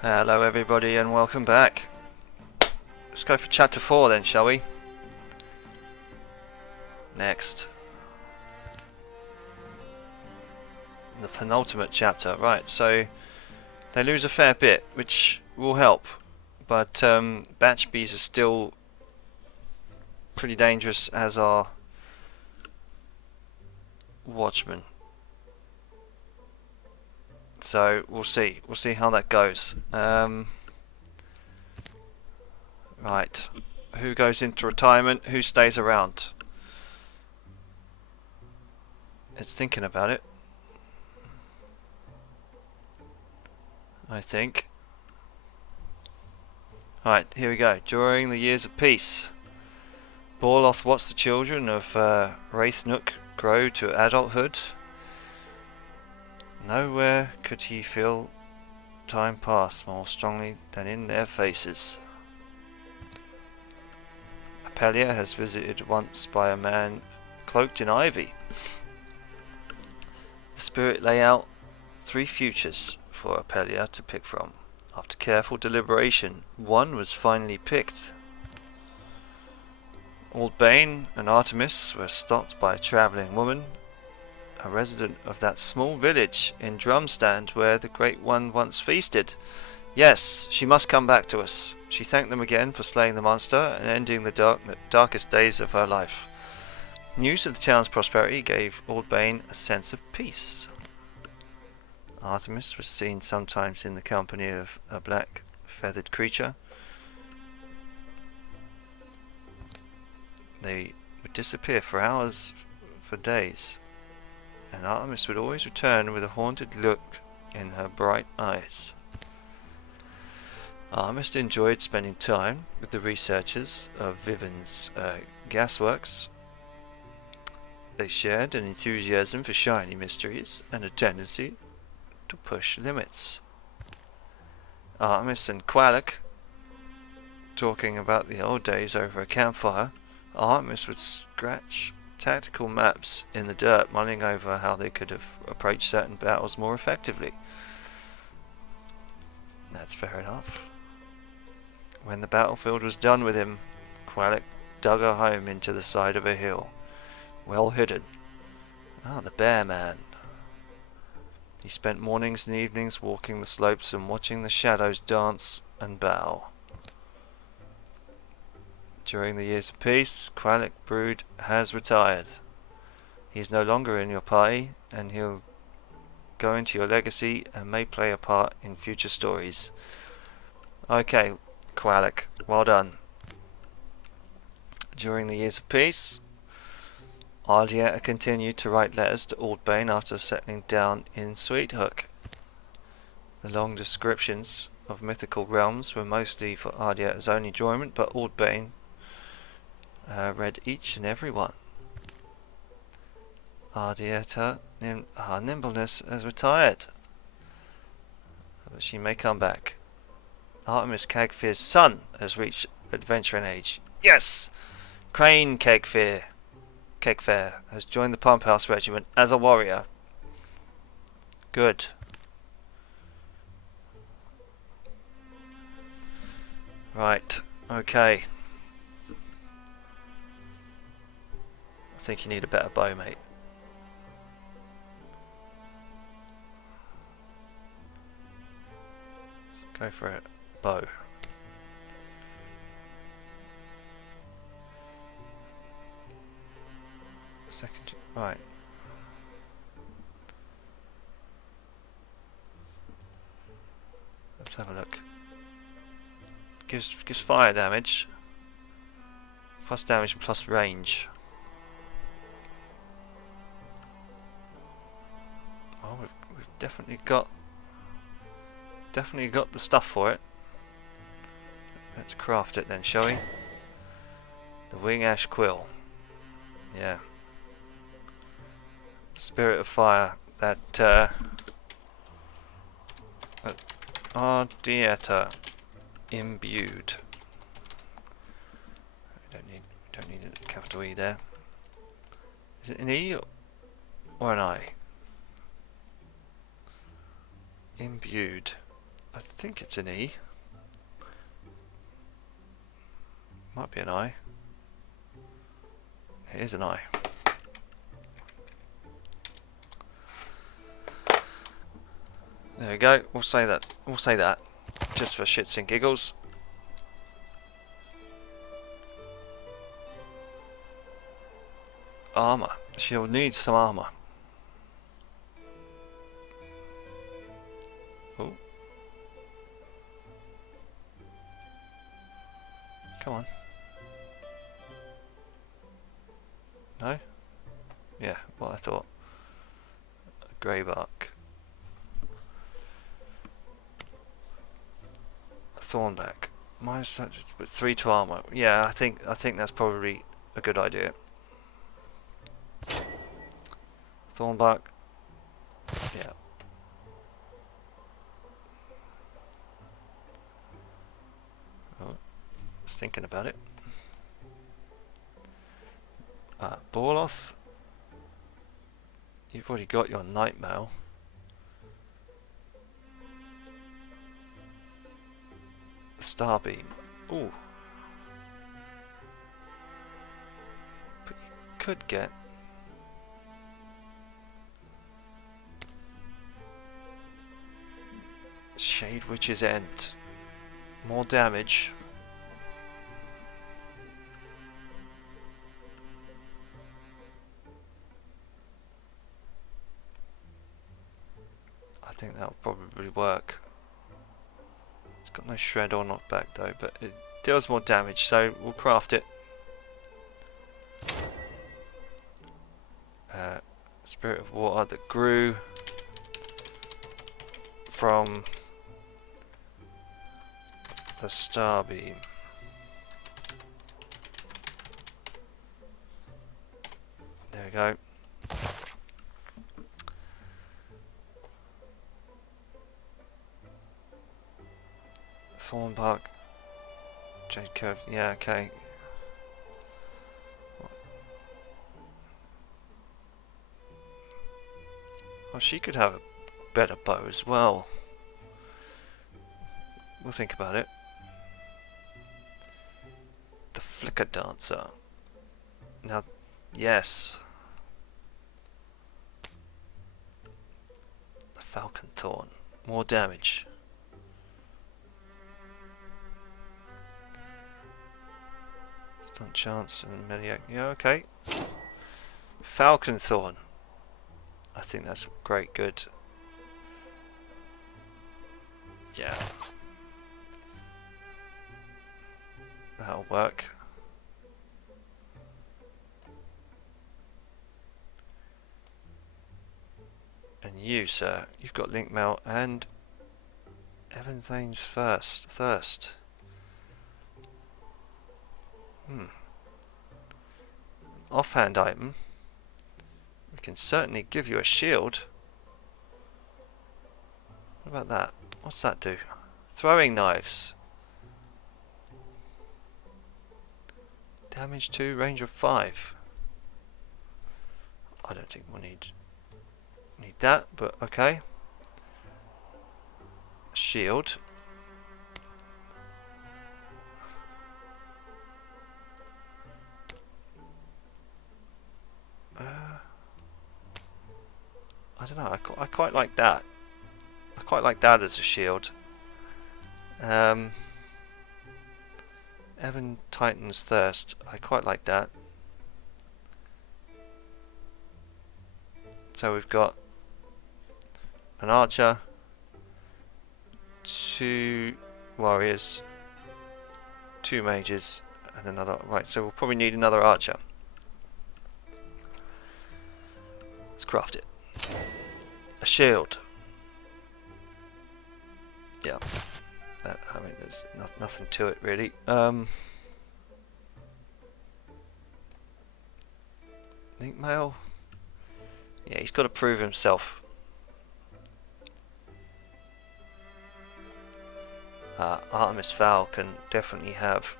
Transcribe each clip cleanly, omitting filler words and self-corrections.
Hello everybody and welcome back. Let's go for chapter 4 then, shall we? Next. The penultimate chapter. Right, so they lose a fair bit, which will help. But batch bees are still pretty dangerous as are watchmen. So we'll see. We'll see how that goes. Right. Who goes into retirement? Who stays around? It's thinking about it, I think. Right, here we go. During the years of peace, Borloth watched the children of Wraithnook grow to adulthood. Nowhere could he feel time pass more strongly than in their faces. Apelia has visited once by a man cloaked in ivy. The spirit lay out 3 futures for Apelia to pick from. After careful deliberation, one was finally picked. Old Bane and Artemis were stopped by a travelling woman, a resident of that small village in Drumstand where the Great One once feasted. Yes, she must come back to us. She thanked them again for slaying the monster and ending the darkest days of her life. News of the town's prosperity gave Old Bane a sense of peace. Artemis was seen sometimes in the company of a black feathered creature. They would disappear for hours, for days, and Artemis would always return with a haunted look in her bright eyes. Artemis enjoyed spending time with the researchers of Viven's gasworks. They shared an enthusiasm for shiny mysteries and a tendency to push limits. Artemis and Qualak, talking about the old days over a campfire. Artemis would scratch tactical maps in the dirt, mulling over how they could have approached certain battles more effectively. That's fair enough. When the battlefield was done with him, Qualak dug a home into the side of a hill, well hidden. Ah, the bear man. He spent mornings and evenings walking the slopes and watching the shadows dance and bow. During the years of peace, Qualak Brood has retired. He is no longer in your party, and he'll go into your legacy and may play a part in future stories. Okay, Qualak, well done. During the years of peace, Ardietta continued to write letters to Old Bane after settling down in Sweethook. The long descriptions of mythical realms were mostly for Ardietta's own enjoyment, but Old Bane read each and every one. Ardietta, her nimbleness has retired, but she may come back. Artemis Cagfear's son has reached adventuring age. Yes! Crane Cagfear has joined the Pump House Regiment as a warrior. Good. Right, okay. I think you need a better bow, mate. Go for it. Bow. Second, right. Let's have a look. Gives fire damage, plus damage and plus range. Oh, we've definitely got the stuff for it. Let's craft it then, shall we? The Wing Ash Quill. Yeah. Spirit of Fire. That Ardietta imbued. We don't need a capital E there. Is it an E or an I? Imbued. I think it's an E. Might be an I. It is an I. There we go. We'll say that. We'll say that. Just for shits and giggles. Armour. She'll need some armour. Oh. Come on. No? Yeah, what I thought. Grey bark. Thornback. Minus such with 3 to armour. Yeah, I think that's probably a good idea. Thornback. Yeah. Oh, I was thinking about it. Borloth. You've already got your night mail. Starbeam. Ooh. But you could get Shade Witch's End. More damage. I think that'll probably work. It's got no shred or knockback though, but it deals more damage, so we'll craft it. Spirit of Water that grew from the Starbeam. There we go. Thornbark. Jade Curve. Yeah, okay. Well, she could have a better bow as well. We'll think about it. The Flicker Dancer. Now, yes. The Falcon Thorn. More damage. Stunt chance and Mediac. Yeah, okay. Falcon Thorn. I think that's great, good. Yeah. That'll work. And you, sir, you've got Link Mail and Evanthane's Thirst. Offhand item. We can certainly give you a shield. What about that? What's that do? Throwing knives. Damage 2, range of 5. I don't think we'll need that, but okay. Shield. I don't know. I quite like that. I quite like that as a shield. Evan Titan's Thirst. I quite like that. So we've got an archer, 2 warriors, 2 mages, and another. Right. So we'll probably need another archer. Let's craft it. A shield. Yeah. I mean, there's nothing to it really. Link Mail. Yeah, he's got to prove himself. Artemis Fowl can definitely have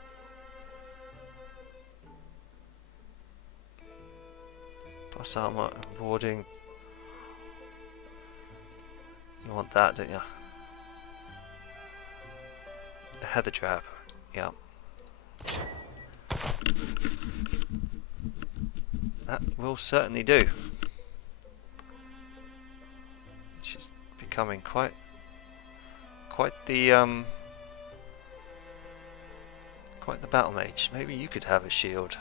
plus armor and warding. You want that, don't you? heather trap. Yeah. That will certainly do. She's becoming quite the quite the battle mage. Maybe you could have a shield.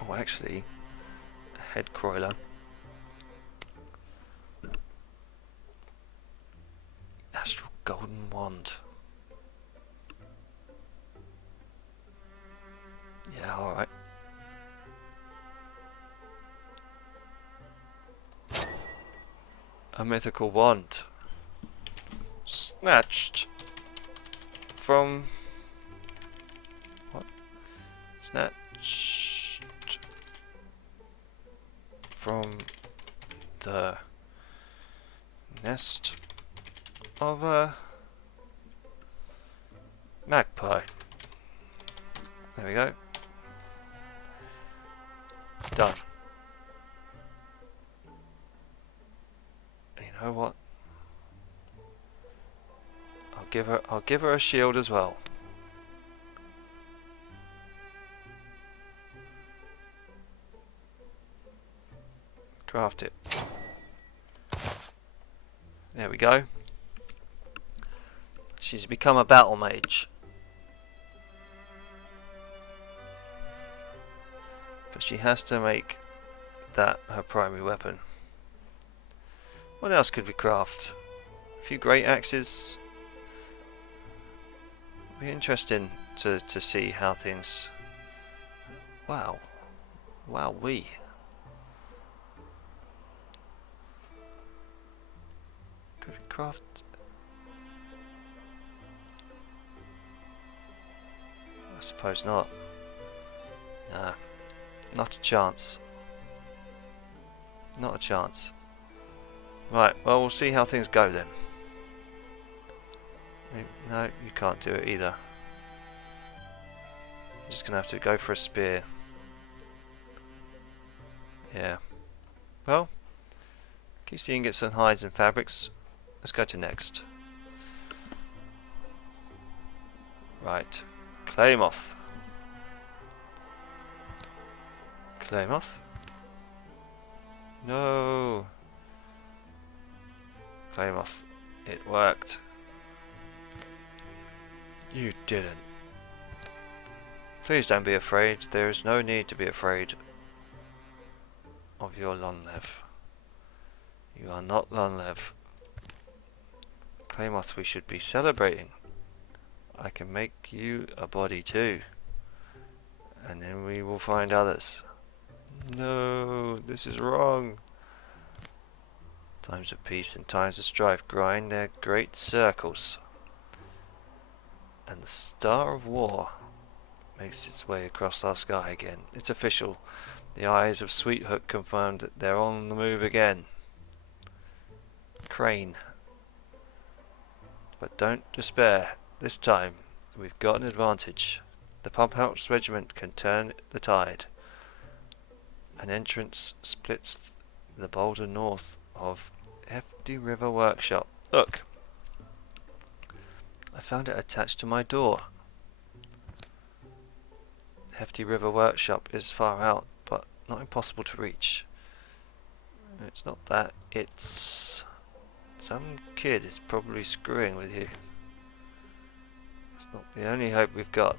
Oh, actually, a head croiler. Astral golden wand. Yeah, alright. A mythical wand. Snatched from... what? Snatched from the nest of a magpie. There we go. Done. You know what? I'll give her a shield as well. Craft it. There we go. She's become a battle mage. But she has to make that her primary weapon. What else could we craft? A few great axes. Be interesting to see how things... Wow. Wowee. Could we craft... I suppose not. Nah. Not a chance. Not a chance. Right, well, we'll see how things go then. No, you can't do it either. You're just gonna have to go for a spear. Yeah. Well, keeps the ingots and hides and fabrics. Let's go to next. Right. Claymoth. Claymoth? No. Claymoth. It worked. You didn't. Please don't be afraid. There is no need to be afraid of your Lonlev. You are not Lonlev. Claymoth, we should be celebrating. I can make you a body too. And then we will find others. No, this is wrong. Times of peace and times of strife grind their great circles. And the Star of War makes its way across our sky again. It's official. The eyes of Sweethook confirmed that they're on the move again. Crane. But don't despair. This time, we've got an advantage. The Pump House Regiment can turn the tide. An entrance splits the boulder north of Hefty River Workshop. Look! I found it attached to my door. Hefty River Workshop is far out, but not impossible to reach. It's not that, it's... some kid is probably screwing with you. It's not the only hope we've got.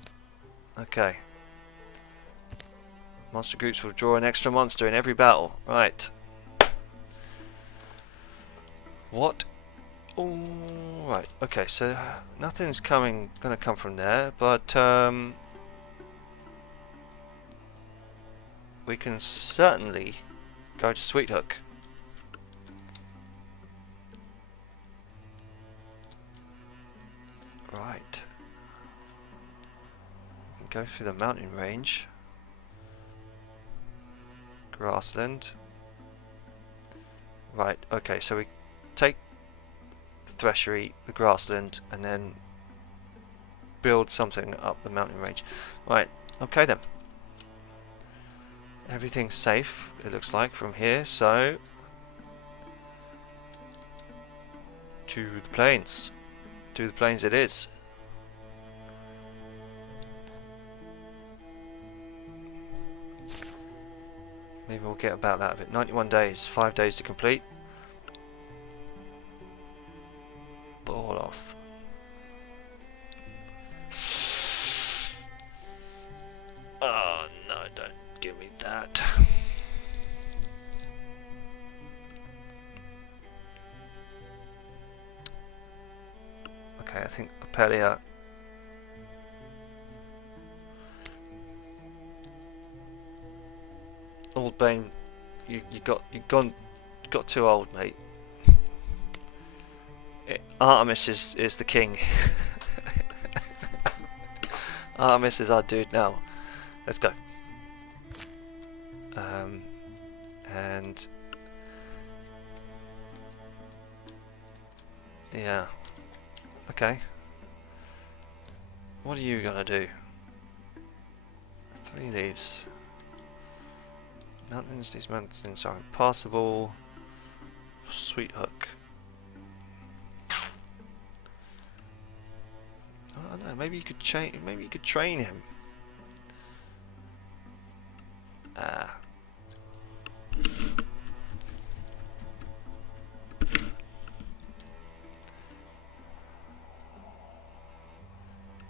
Okay. Monster groups will draw an extra monster in every battle. Right. What? Right. Okay, so nothing's gonna come from there, but we can certainly go to Sweethook. Right. We can go through the mountain range. Grassland. Right, okay, so we take the threshery, the grassland, and then build something up the mountain range. Right, okay then. Everything's safe, it looks like, from here, so... to the plains. To the plains it is. Maybe we'll get about that of it. 91 days, 5 days to complete. Ball off. Oh no, don't give me that. Okay, I think Apelia. Old Bane, you got too old, mate. Artemis is the king. Artemis is our dude now. Let's go. And yeah. Okay. What are you gonna do? 3 leaves. Mountains, these mountains are impassable. Sweet hook. I don't know, maybe you could train him. Ah.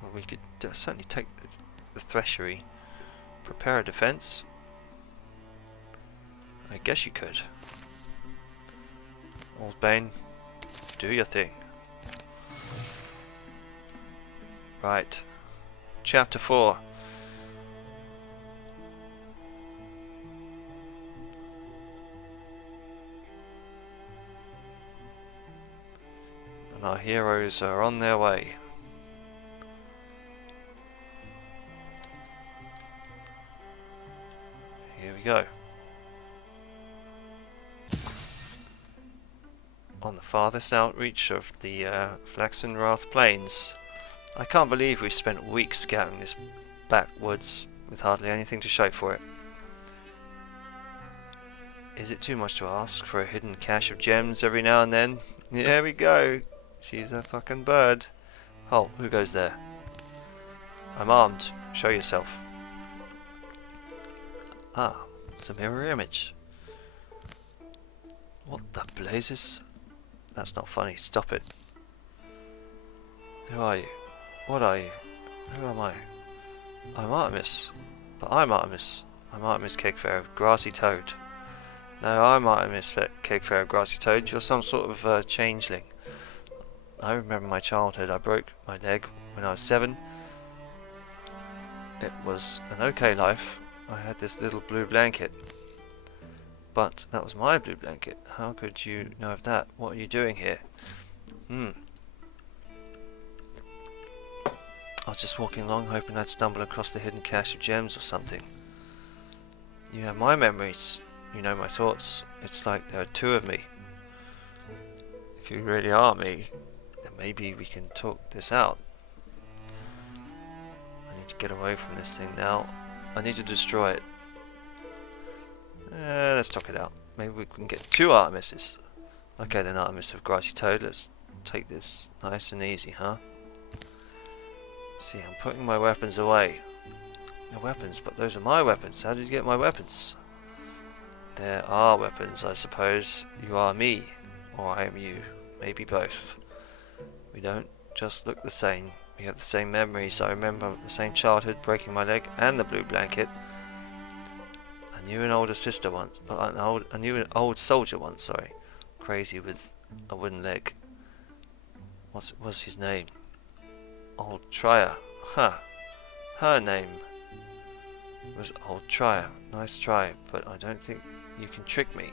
Well, we could certainly take the threshery. Prepare a defense. I guess you could. Old Bane, do your thing. Right. Chapter 4. And our heroes are on their way. Here we go. On the farthest outreach of the Flaxenrath Plains. I can't believe we've spent weeks scouting this backwoods with hardly anything to show for it. Is it too much to ask for a hidden cache of gems every now and then? There we go. She's a fucking bird. Oh, who goes there? I'm armed. Show yourself. Ah, it's a mirror image. What the blazes? That's not funny. Stop it. Who are you? What are you? Who am I? I'm Artemis. But I'm Artemis. I'm Artemis Cakefarer, Grassy Toad. No, I'm Artemis Cakefarer, Grassy Toad. You're some sort of changeling. I remember my childhood. I broke my leg when I was 7. It was an okay life. I had this little blue blanket. But that was my blue blanket. How could you know of that? What are you doing here? I was just walking along hoping I'd stumble across the hidden cache of gems or something. You have my memories. You know my thoughts. It's like there are 2 of me. If you really are me, then maybe we can talk this out. I need to get away from this thing now. I need to destroy it. Let's talk it out. Maybe we can get 2 Artemises. Okay then, Artemis of Grassy Toad, let's take this nice and easy, huh? See, I'm putting my weapons away. They're weapons, but those are my weapons. How did you get my weapons? There are weapons, I suppose. You are me, or I am you. Maybe both. We don't just look the same. We have the same memories. I remember the same childhood, breaking my leg, and the blue blanket. I knew an older sister once. I knew an old soldier once. Sorry, crazy with a wooden leg. What was his name? Old Trier. Huh. Her name was Old Trier. Nice try, but I don't think you can trick me.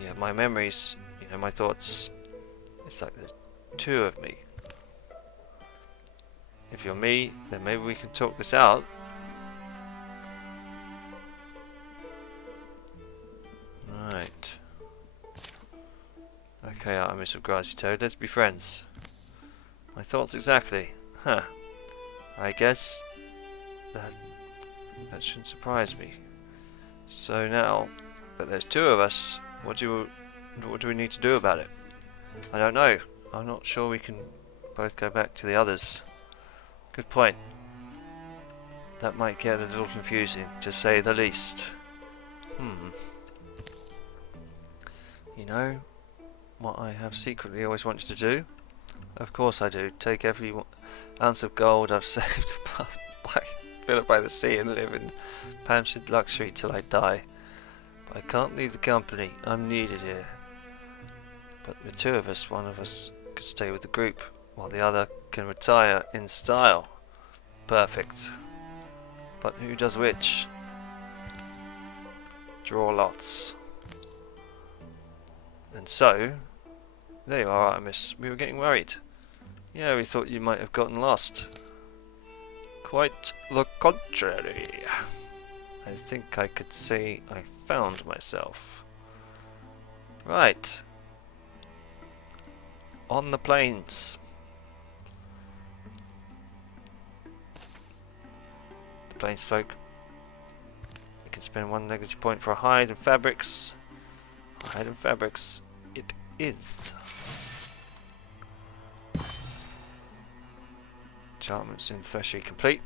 You have my memories. You know my thoughts. It's like there's 2 of me. If you're me, then maybe we can talk this out. Right. Okay, Artemis of Grassy Toad, let's be friends. My thoughts exactly. Huh. I guess that shouldn't surprise me. So now that there's two of us, what do we need to do about it? I don't know. I'm not sure we can both go back to the others. Good point. That might get a little confusing, to say the least. You know what I have secretly always wanted to do? Of course I do. Take every ounce of gold I've saved, fill it by the sea, and live in pampered luxury till I die. But I can't leave the company. I'm needed here. But with two of us, one of us could stay with the group, while the other can retire in style. Perfect. But who does which? Draw lots. And so, there you are, Artemis. We were getting worried. Yeah, we thought you might have gotten lost. Quite the contrary. I think I could say I found myself. Right. On the plains. The plains folk. We can spend 1 negative point for a hide and fabrics. Hide and fabrics. It is. Enchantments in Threshery complete.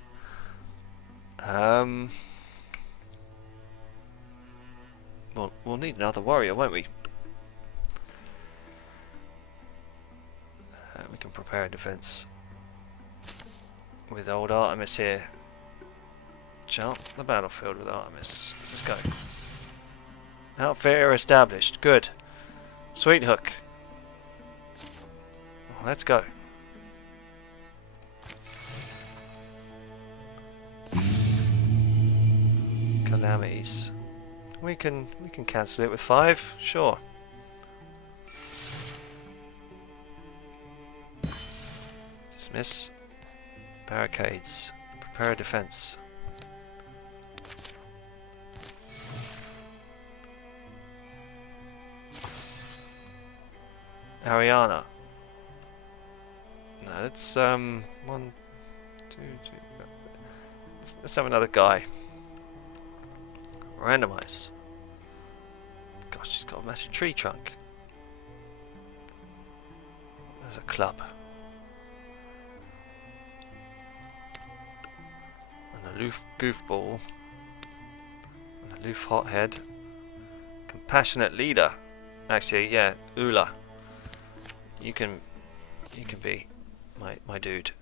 We'll need another warrior, won't we? We can prepare a defense with old Artemis here. Chart the battlefield with Artemis. Let's go. Outfitter established. Good. Sweet hook. Let's go. Calamities. We can cancel it with 5. Sure. Dismiss. Barricades. Prepare a defense. Ariana. No, let's 1, 2, 2. Let's have another guy. Randomize. Gosh, she's got a massive tree trunk. There's a club. An aloof goofball. An aloof hothead. Compassionate leader. Actually, yeah, Ula. You can be my dude.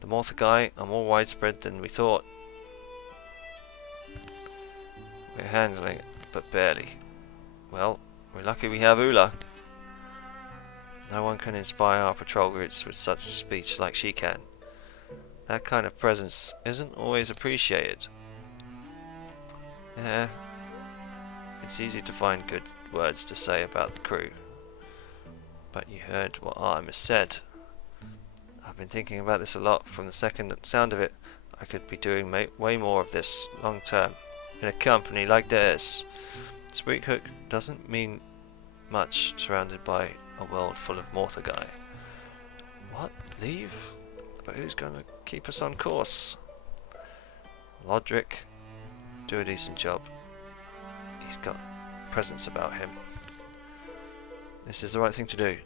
The Mortar guy are more widespread than we thought. We're handling it, but barely. Well, we're lucky we have Ula. No one can inspire our patrol routes with such speech like she can. That kind of presence isn't always appreciated. Yeah, it's easy to find good words to say about the crew. But you heard what Artemis said. I've been thinking about this a lot. From the second sound of it, I could be doing way more of this long term in a company like theirs. Sweet hook doesn't mean much surrounded by a world full of Mortar guy. What? Leave? But who's going to keep us on course? Lodric, do a decent job. He's got presence about him. This is the right thing to do.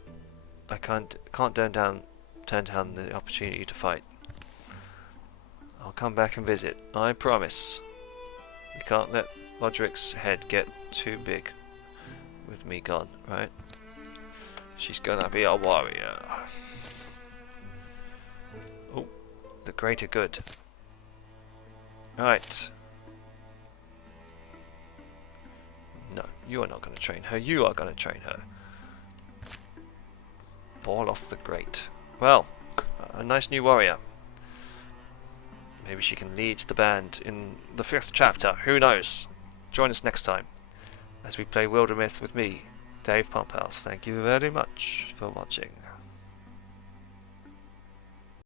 I can't turn down the opportunity to fight. I'll come back and visit. I promise. We can't let Lodric's head get too big with me gone, right? She's gonna be a warrior. Oh, the greater good. Right. No, you are not going to train her. You are going to train her. Borloth the Great. Well, a nice new warrior. Maybe she can lead the band in the 5th chapter. Who knows? Join us next time as we play Wildermyth with me, Dave Pumphouse. Thank you very much for watching.